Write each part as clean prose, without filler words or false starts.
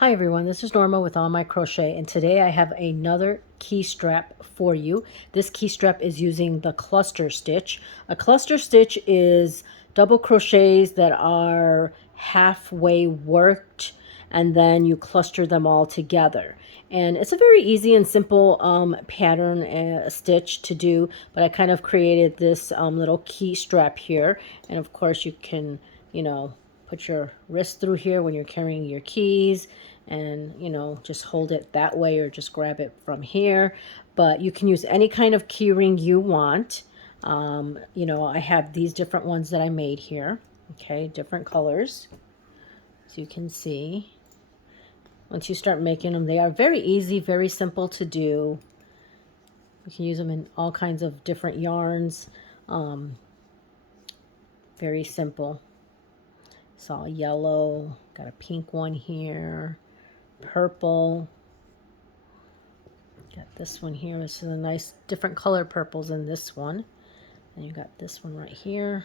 Hi everyone, this is Norma with All My Crochet, and today I have another key strap for you. This key strap is using the cluster stitch. A cluster stitch is double crochets that are halfway worked and then you cluster them all together. And it's a very easy and simple pattern stitch to do, but I kind of created this little key strap here. And of course you can, put your wrist through here when you're carrying your keys and just hold it that way or just grab it from here, but you can use any kind of key ring you want. I have these different ones that I made here, okay, different colors, so you can see. Once you start making them, they are very easy, very simple to do. You can use them in all kinds of different yarns. Very simple. Saw yellow, got a pink one here, purple. Got this one here. This is a nice different color purples in this one. And you got this one right here,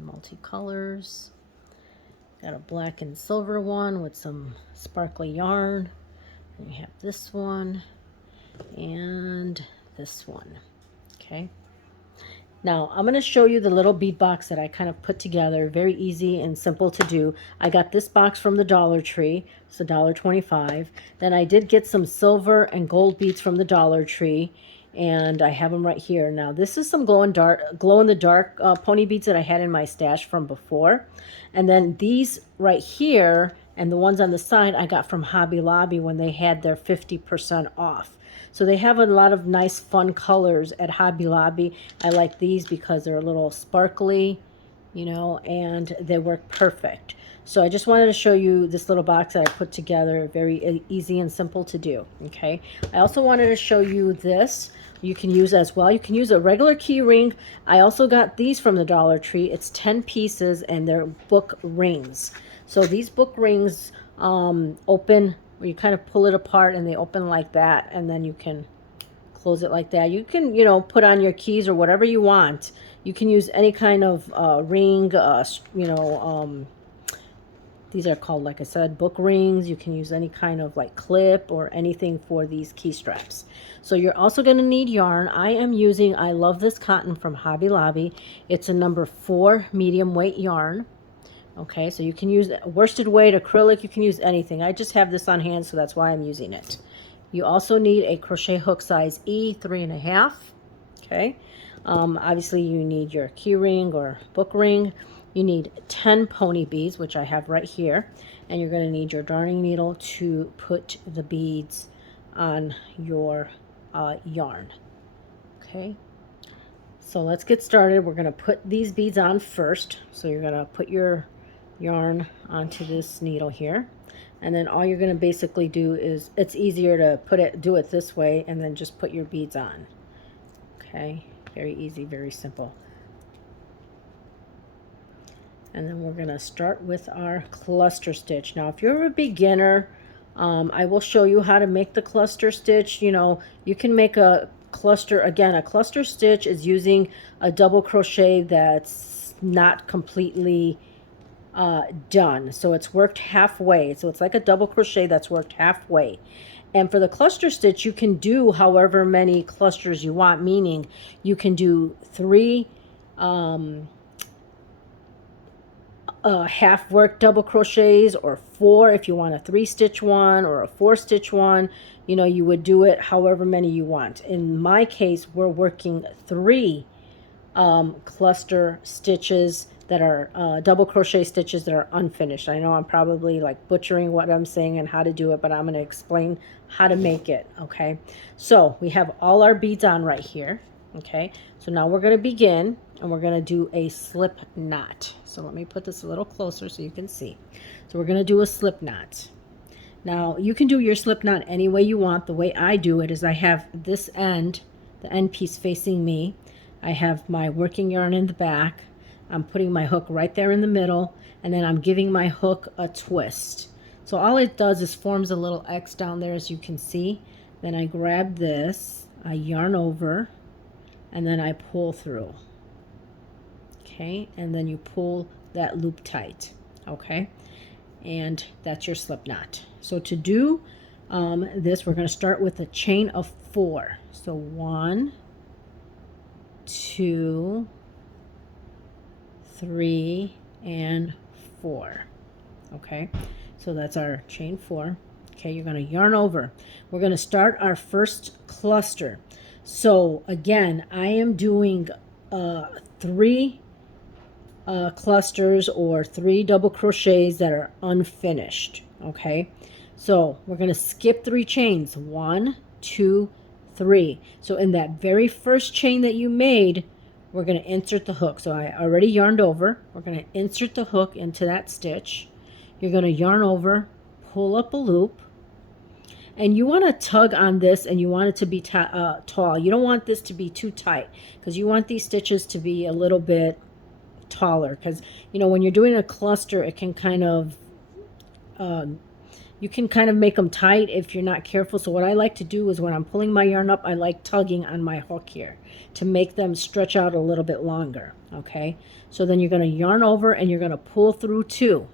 multicolors. Got a black and silver one with some sparkly yarn. And you have this one and this one. Okay. Now, I'm going to show you the little bead box that I kind of put together. Very easy and simple to do. I got this box from the Dollar Tree. It's $1.25. Then I did get some silver and gold beads from the Dollar Tree, and I have them right here. Now, this is some glow in the dark pony beads that I had in my stash from before. And then these right here and the ones on the side I got from Hobby Lobby when they had their 50% off. So they have a lot of nice fun colors at Hobby Lobby. I like these because they're a little sparkly, and they work perfect. So I just wanted to show you this little box that I put together. Very easy and simple to do, okay? I also wanted to show you this. You can use as well. You can use a regular key ring. I also got these from the Dollar Tree. It's 10 pieces and they're book rings. So these book rings open, where you kind of pull it apart and they open like that, and then you can close it like that. You can, put on your keys or whatever you want. You can use any kind of ring, these are called, like I said, book rings. You can use any kind of like clip or anything for these key straps. So you're also going to need yarn. I love this cotton from Hobby Lobby. It's a number 4 medium weight yarn. Okay, so you can use worsted weight, acrylic, you can use anything. I just have this on hand, so that's why I'm using it. You also need a crochet hook size E, 3.5. Okay, obviously you need your key ring or book ring. You need 10 pony beads, which I have right here, and you're going to need your darning needle to put the beads on your yarn. Okay, so let's get started. We're going to put these beads on first. So you're going to put your yarn onto this needle here, and then all you're going to basically do is, it's easier to do it this way and then just put your beads on. Okay, very easy, very simple. And then we're going to start with our cluster stitch. Now if you're a beginner, I will show you how to make the cluster stitch. You can make a cluster. Again, a cluster stitch is using a double crochet that's not completely done, so it's worked halfway. So it's like a double crochet that's worked halfway. And for the cluster stitch, you can do however many clusters you want, meaning you can do 3 half work double crochets, or 4 if you want a 3-stitch one or a 4-stitch one. You would do it however many you want. In my case, we're working 3 cluster stitches that are double crochet stitches that are unfinished. I know I'm probably like butchering what I'm saying and how to do it, but I'm going to explain how to make it. Okay, so we have all our beads on right here. Okay, so now we're going to begin and we're going to do a slip knot. So let me put this a little closer so you can see. So we're going to do a slip knot. Now you can do your slip knot any way you want. The way I do it is I have this end, the end piece facing me. I have my working yarn in the back. I'm putting my hook right there in the middle, and then I'm giving my hook a twist. So all it does is forms a little X down there, as you can see. Then I grab this, I yarn over, and then I pull through. Okay, and then you pull that loop tight. Okay, and that's your slip knot. So to do this, we're going to start with a chain of 4. So 1, 2, 3, and 4. Okay, so that's our chain 4. Okay, you're going to yarn over. We're going to start our first cluster. So again, I am doing 3 clusters or 3 double crochets that are unfinished. Okay, so we're going to skip 3 chains. 1, 2, 3. So in that very first chain that you made, we're going to insert the hook. So I already yarned over. We're going to insert the hook into that stitch. You're going to yarn over, pull up a loop, and you want to tug on this, and you want it to be tall. You don't want this to be too tight, because you want these stitches to be a little bit taller, because you know when you're doing a cluster, it can kind of you can kind of make them tight if you're not careful. So what I like to do is when I'm pulling my yarn up, I like tugging on my hook here to make them stretch out a little bit longer. Okay, so then you're going to yarn over and you're going to pull through 2.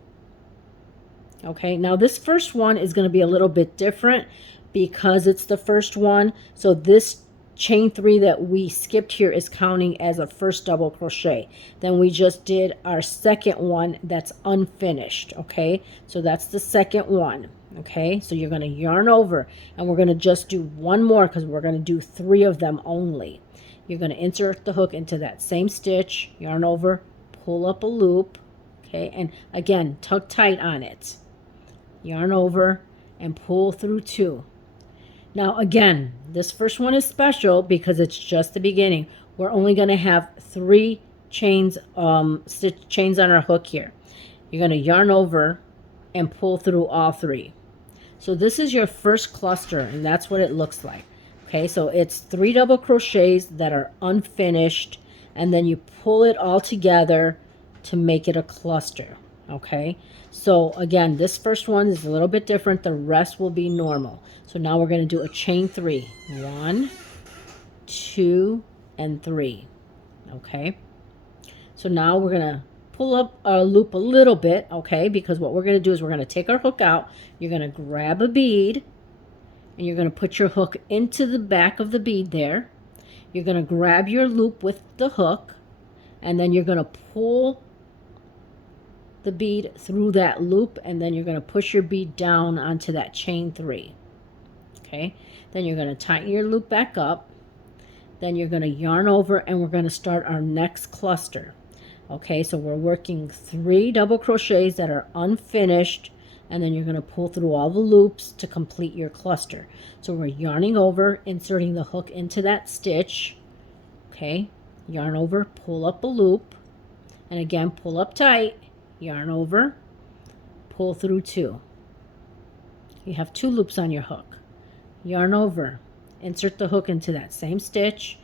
Okay, now this first one is going to be a little bit different because it's the first one. So this chain 3 that we skipped here is counting as a first double crochet. Then we just did our second one that's unfinished. Okay, so that's the second one. Okay, so you're going to yarn over, and we're going to just do one more because we're going to do 3 of them only. You're going to insert the hook into that same stitch, yarn over, pull up a loop. Okay, and again, tug tight on it. Yarn over and pull through 2. Now again, this first one is special because it's just the beginning. We're only going to have 3 chains chains on our hook here. You're going to yarn over and pull through all 3. So this is your first cluster, and that's what it looks like. Okay, so it's 3 double crochets that are unfinished, and then you pull it all together to make it a cluster. Okay, so again, this first one is a little bit different. The rest will be normal. So now we're going to do a chain 3. 1, 2, and 3. Okay, so now we're going to pull up our loop a little bit. Okay, because what we're going to do is we're going to take our hook out. You're going to grab a bead, and you're going to put your hook into the back of the bead there. You're going to grab your loop with the hook, and then you're going to pull the bead through that loop, and then you're going to push your bead down onto that chain 3. Okay, then you're going to tighten your loop back up, then you're going to yarn over, and we're going to start our next cluster. Okay, so we're working 3 double crochets that are unfinished, and then you're going to pull through all the loops to complete your cluster. So we're yarning over, inserting the hook into that stitch. Okay, yarn over, pull up a loop, and again pull up tight, yarn over, pull through 2. You have 2 loops on your hook. Yarn over, insert the hook into that same stitch,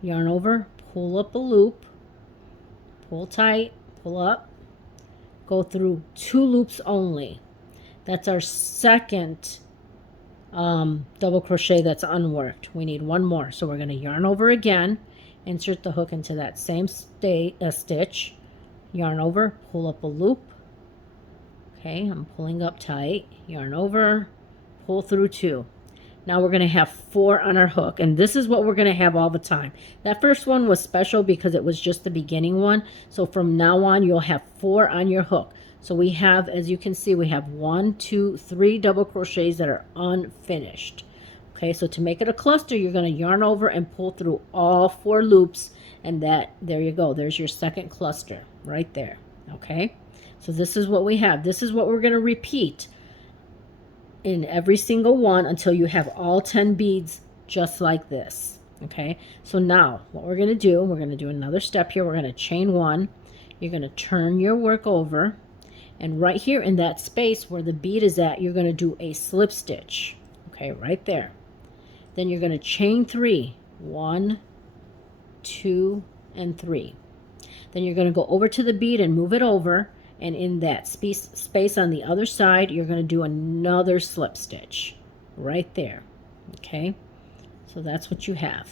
yarn over, pull up a loop, pull tight, pull up, go through 2 loops only. That's our second double crochet that's unworked. We need 1 more, so we're going to yarn over again, insert the hook into that same stitch, yarn over, pull up a loop. Okay, I'm pulling up tight, yarn over, pull through 2. Now we're going to have 4 on our hook, and this is what we're going to have all the time. That first one was special because it was just the beginning one. So from now on, you'll have 4 on your hook. So we have, as you can see, we have 1, 2, 3 double crochets that are unfinished. Okay, so to make it a cluster, you're going to yarn over and pull through all 4 loops, and there you go. There's your second cluster right there. Okay, so this is what we have. This is what we're going to repeat in every single one until you have all 10 beads just like this. Okay, so now what we're going to do another step here. We're going to chain 1. You're going to turn your work over, and right here in that space where the bead is at, you're going to do a slip stitch. Okay, right there. Then you're going to chain 3. 1, 2, and 3. Then you're going to go over to the bead and move it over, and in that space on the other side, you're going to do another slip stitch right there. Okay, so that's what you have.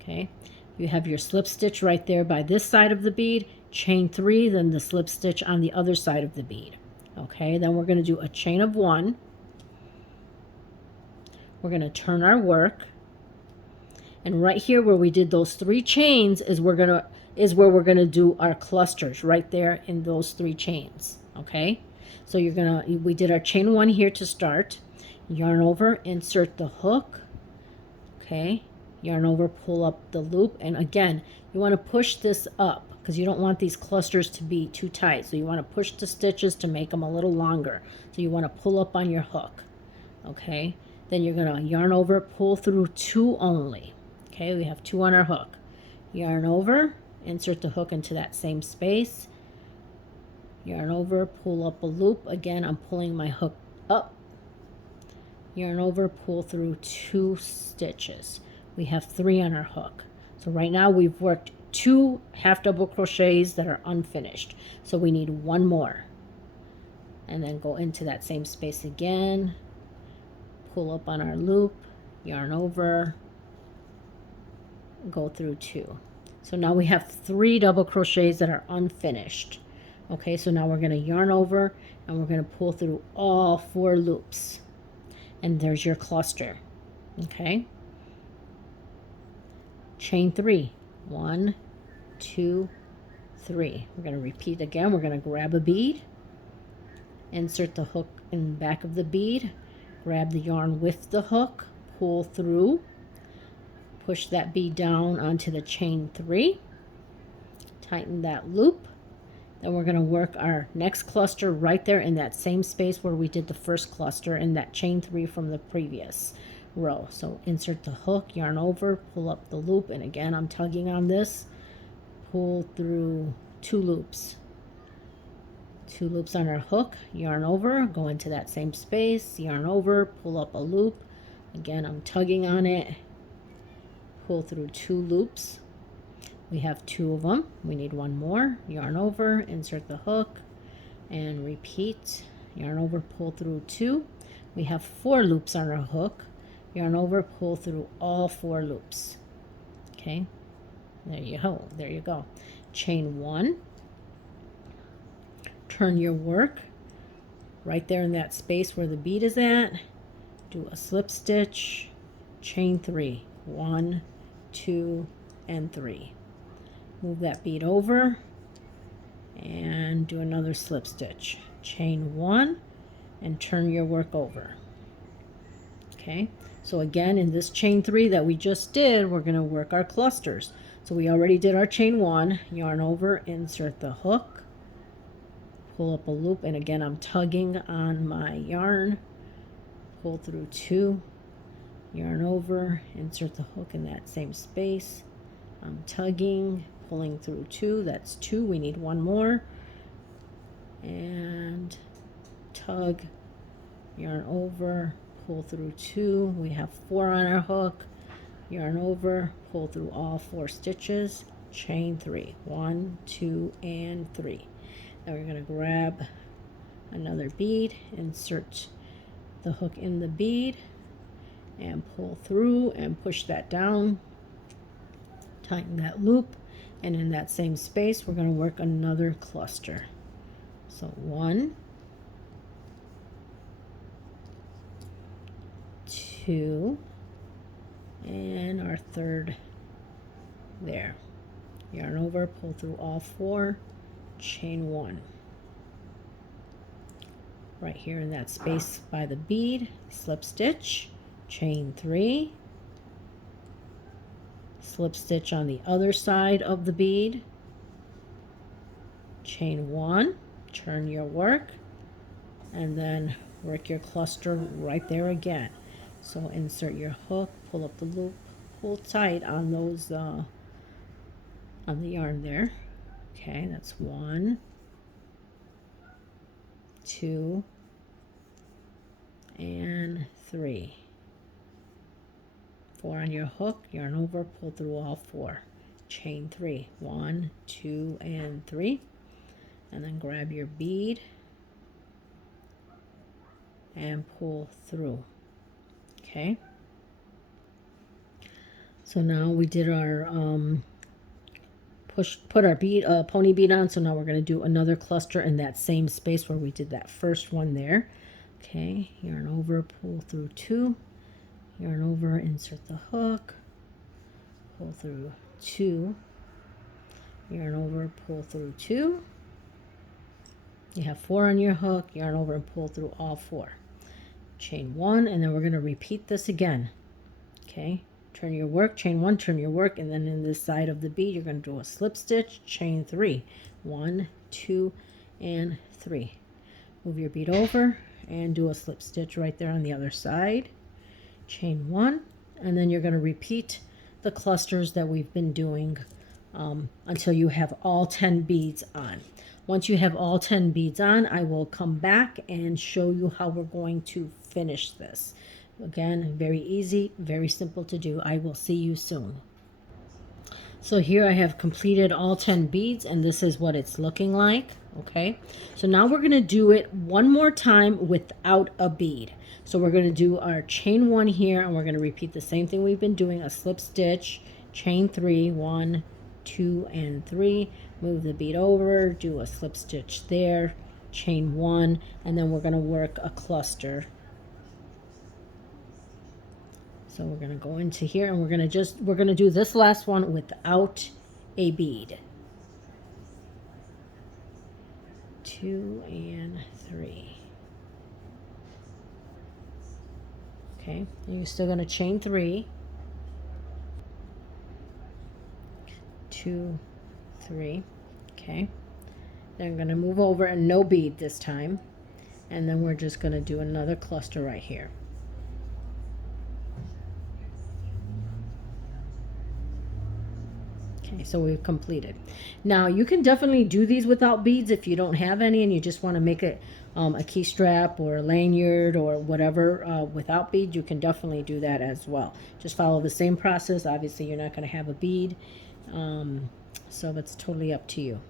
Okay, you have your slip stitch right there by this side of the bead. chain 3, then the slip stitch on the other side of the bead. Okay, then we're going to do a chain of 1. We're going to turn our work, and right here where we did those 3 chains is where we're going to do our clusters, right there in those 3 chains. Okay, so we did our chain 1 here to start. Yarn over, insert the hook. Okay, yarn over, pull up the loop, and again you want to push this up because you don't want these clusters to be too tight, so you want to push the stitches to make them a little longer. So you want to pull up on your hook. Okay, then you're going to yarn over, pull through 2 only. Okay, we have 2 on our hook. Yarn over, insert the hook into that same space, yarn over, pull up a loop. Again, I'm pulling my hook up, yarn over, pull through 2 stitches. We have 3 on our hook. So right now we've worked 2 half double crochets that are unfinished, so we need 1 more, and then go into that same space again, pull up on our loop, yarn over, go through 2. So now we have 3 double crochets that are unfinished. Okay, so now we're going to yarn over and we're going to pull through all 4 loops, and there's your cluster. Okay, chain 3, 1, 2, 3. We're going to repeat again. We're going to grab a bead, insert the hook in the back of the bead, grab the yarn with the hook, pull through, push that bead down onto the chain 3, tighten that loop. Then we're going to work our next cluster right there in that same space where we did the first cluster in that chain 3 from the previous row. So insert the hook, yarn over, pull up the loop, and again I'm tugging on this, pull through 2 loops. 2 loops on our hook, yarn over, go into that same space, yarn over, pull up a loop. Again, I'm tugging on it, pull through 2 loops. We have 2 of them. We need 1 more. Yarn over, insert the hook, and repeat. Yarn over, pull through 2. We have 4 loops on our hook. Yarn over, pull through all 4 loops. Okay, there you go. There you go. Chain 1. Turn your work right there in that space where the bead is at. Do a slip stitch, chain 3, 1, 2, and 3. Move that bead over and do another slip stitch, chain 1, and turn your work over. Okay, so again in this chain 3 that we just did, we're going to work our clusters. So we already did our chain 1, yarn over, insert the hook, pull up a loop, and again I'm tugging on my yarn, pull through 2, yarn over, insert the hook in that same space, I'm tugging, pulling through 2, that's 2, we need 1 more, and tug, yarn over, pull through 2, we have 4 on our hook, yarn over, pull through all 4 stitches, chain 3, 1, 2, and 3. Now we're going to grab another bead, insert the hook in the bead, and pull through and push that down, tighten that loop, and in that same space we're going to work another cluster. So 1, 2, and our 3rd there. Yarn over, pull through all 4, chain 1. Right here in that space by the bead, slip stitch, chain 3, slip stitch on the other side of the bead, chain 1, turn your work, and then work your cluster right there again. So insert your hook, pull up the loop, pull tight on those on the yarn there. Okay, that's 1, 2, and 3. 4 on your hook, yarn over, pull through all 4, chain 3, 1, 2, and 3, and then grab your bead and pull through. Okay, so now we did our put our bead, pony bead on. So now we're going to do another cluster in that same space where we did that first one there. Okay, yarn over, pull through 2, yarn over, insert the hook, pull through 2, yarn over, pull through 2. You have 4 on your hook, yarn over and pull through all 4. Chain 1, and then we're going to repeat this again. Okay, turn your work, chain 1, turn your work, and then in this side of the bead you're going to do a slip stitch, chain 3. 1, 2, and 3. Move your bead over and do a slip stitch right there on the other side. Chain 1, and then you're going to repeat the clusters that we've been doing until you have all 10 beads on. Once you have all 10 beads on, I will come back and show you how we're going to finish this. Again, very easy, very simple to do. I will see you soon. So here I have completed all 10 beads, and this is what it's looking like. Okay, so now we're going to do it one more time without a bead. So we're going to do our chain 1 here, and we're going to repeat the same thing we've been doing, a slip stitch, chain 3, 1, 2, and 3. Move the bead over, do a slip stitch there, chain 1, and then we're going to work a cluster. So we're going to go into here, and we're going to do this last one without a bead. 2 and 3. Okay, and you're still going to chain 3, 2, 3. Okay, then I'm going to move over and no bead this time, and then we're just going to do another cluster right here. Okay, so we've completed. Now you can definitely do these without beads if you don't have any and you just want to make it a key strap or a lanyard or whatever without beads. You can definitely do that as well. Just follow the same process. Obviously you're not going to have a bead, so that's totally up to you.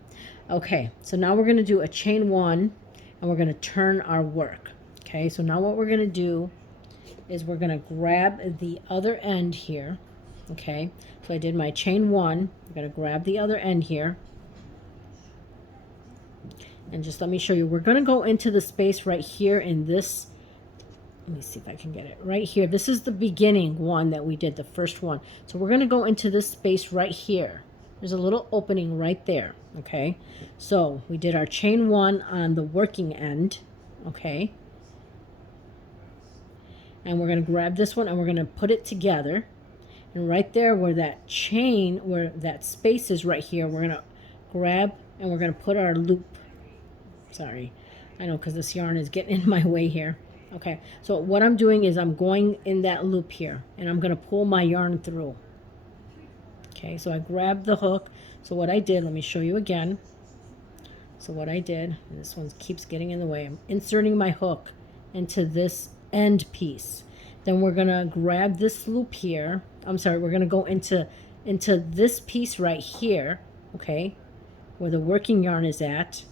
Okay, so now we're going to do a chain 1 and we're going to turn our work. Okay, so now what we're going to do is we're going to grab the other end here. Okay, so I did my chain 1. I'm going to grab the other end here. And just let me show you. We're going to go into the space right here in this. Let me see if I can get it. Right here. This is the beginning one that we did, the first one. So we're going to go into this space right here. There's a little opening right there. Okay, so we did our chain 1 on the working end. Okay. And we're going to grab this one and we're going to put it together. And right there where that chain, where that space is right here, we're going to grab and we're going to put our loop. Sorry, I know because this yarn is getting in my way here. Okay, so what I'm doing is I'm going in that loop here and I'm going to pull my yarn through. Okay, so I grabbed the hook. So what I did, let me show you again. So what I did, and this one keeps getting in the way, I'm inserting my hook into this end piece. Then we're going to grab this loop here. I'm sorry, we're going to go into this piece right here, okay, where the working yarn is at.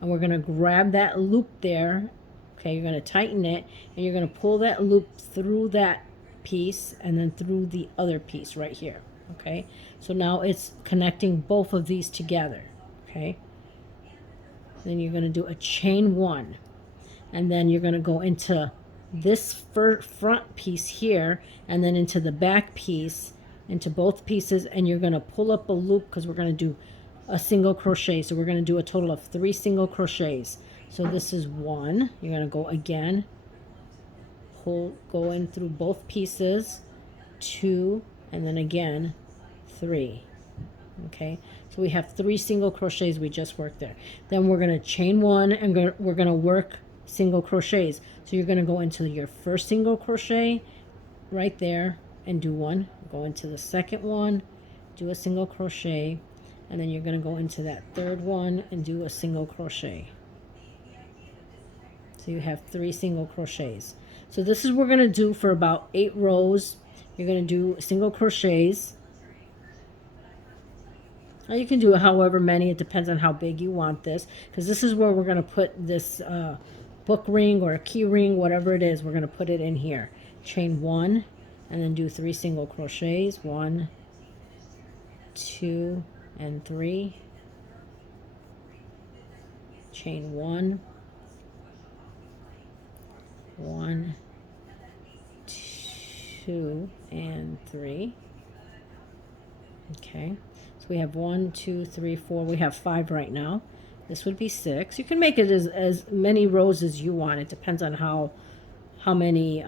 And we're going to grab that loop there. Okay, you're going to tighten it, and you're going to pull that loop through that piece and then through the other piece right here. Okay, so now it's connecting both of these together. Okay, then you're going to do a chain 1, and then you're going to go into this front piece here and then into the back piece, into both pieces, and you're going to pull up a loop because we're going to do a single crochet. So we're going to do a total of 3 single crochets. So this is 1. You're going to go again, go in through both pieces, 2, and then again 3. Okay, so we have 3 single crochets we just worked there. Then we're going to chain 1 and we're going to work single crochets. So you're going to go into your first single crochet right there and do 1. Go into the second one, do a single crochet, and then you're going to go into that third one and do a single crochet. So you have 3 single crochets. So this is what we're going to do for about 8 rows. You're going to do single crochets. Now you can do however many. It depends on how big you want this, because this is where we're going to put this book ring or a key ring, whatever it is. We're going to put it in here. Chain 1 and then do 3 single crochets. 1, 2, and 3, chain 1, 1, 2, and 3. Okay, so we have 1, 2, 3, 4. We have 5 right now. This would be 6. You can make it as many rows as you want. It depends on how many,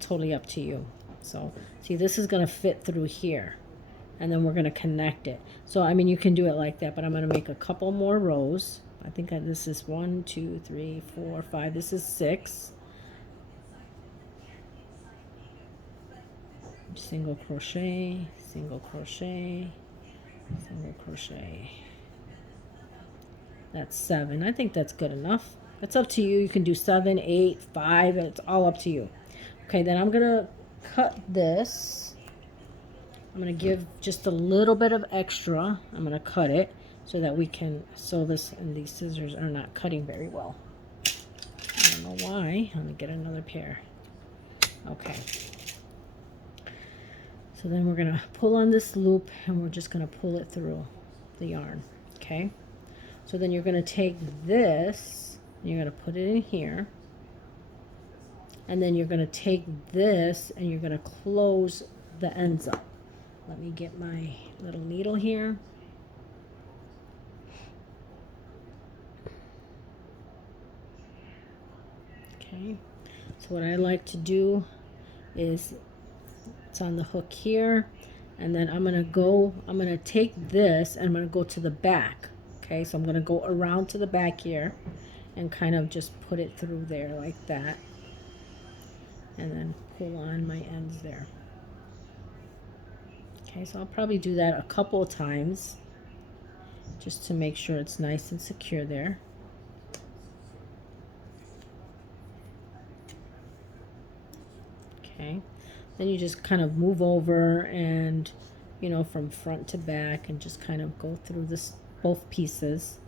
totally up to you. So see, this is going to fit through here, and then we're going to connect it. So I mean, you can do it like that, but I'm going to make a couple more rows. I think this is 1, 2, 3, 4, 5. This is 6. Single crochet, single crochet, single crochet. That's 7. I think that's good enough. That's up to you. You can do 7, 8, 5. It's all up to you. Okay, then I'm gonna cut this. I'm gonna give just a little bit of extra. I'm gonna cut it so that we can sew this, and these scissors are not cutting very well. I don't know why. I'm gonna get another pair. Okay. So then we're gonna pull on this loop, and we're just gonna pull it through the yarn. Okay. So then you're gonna take this, and you're gonna put it in here. And then you're going to take this and you're going to close the ends up. Let me get my little needle here. Okay, so what I like to do is, it's on the hook here, and then I'm going to take this and I'm going to go to the back. Okay, so I'm going to go around to the back here and kind of just put it through there like that. And then pull on my ends there. Okay, so I'll probably do that a couple of times just to make sure it's nice and secure there. Okay, then you just kind of move over and, you know, from front to back, and just kind of go through this, both pieces.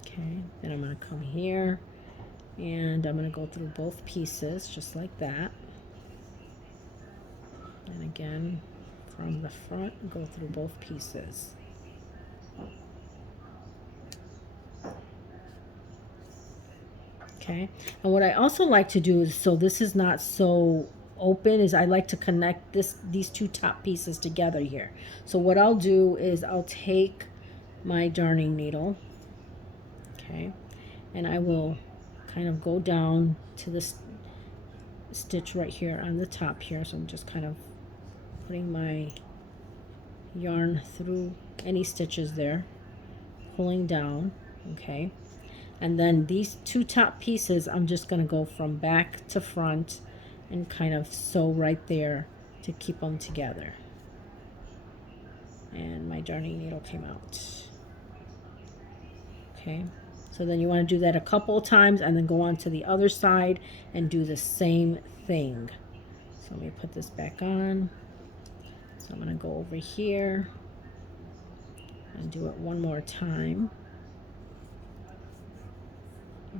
Okay, then I'm going to come here. And I'm going to go through both pieces just like that. And again, from the front, go through both pieces. Okay, and what I also like to do is, so this is not so open, is I like to connect these two top pieces together here. So what I'll do is I'll take my darning needle, okay, and I will kind of go down to this stitch right here on the top here. So I'm just kind of putting my yarn through any stitches there, pulling down, okay, and then these two top pieces I'm just going to go from back to front and kind of sew right there to keep them together. And my darning needle came out. Okay, so then you want to do that a couple of times and then go on to the other side and do the same thing. So let me put this back on. So I'm going to go over here and do it one more time.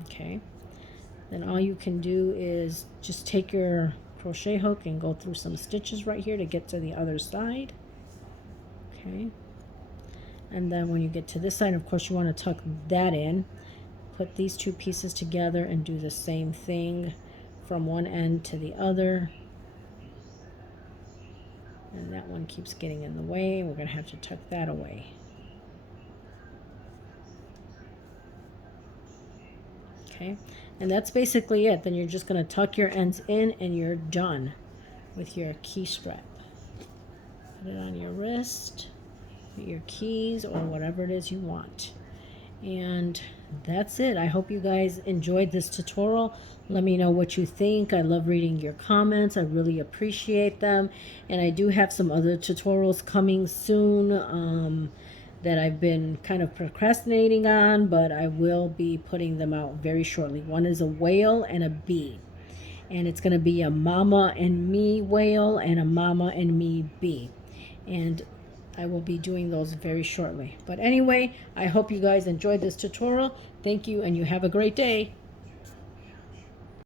Okay, then all you can do is just take your crochet hook and go through some stitches right here to get to the other side. Okay, and then when you get to this side, of course you want to tuck that in. Put these two pieces together and do the same thing from one end to the other. And that one keeps getting in the way. We're going to have to tuck that away. Okay, and that's basically it. Then you're just going to tuck your ends in and you're done with your key strap. Put it on your wrist, put your keys or whatever it is you want. And that's it. I hope you guys enjoyed this tutorial. Let me know what you think. I love reading your comments. I really appreciate them. And I do have some other tutorials coming soon that I've been kind of procrastinating on, but I will be putting them out very shortly. One is a whale and a bee. And it's going to be a mama and me whale and a mama and me bee. And I will be doing those very shortly. But anyway, I hope you guys enjoyed this tutorial. Thank you, and you have a great day.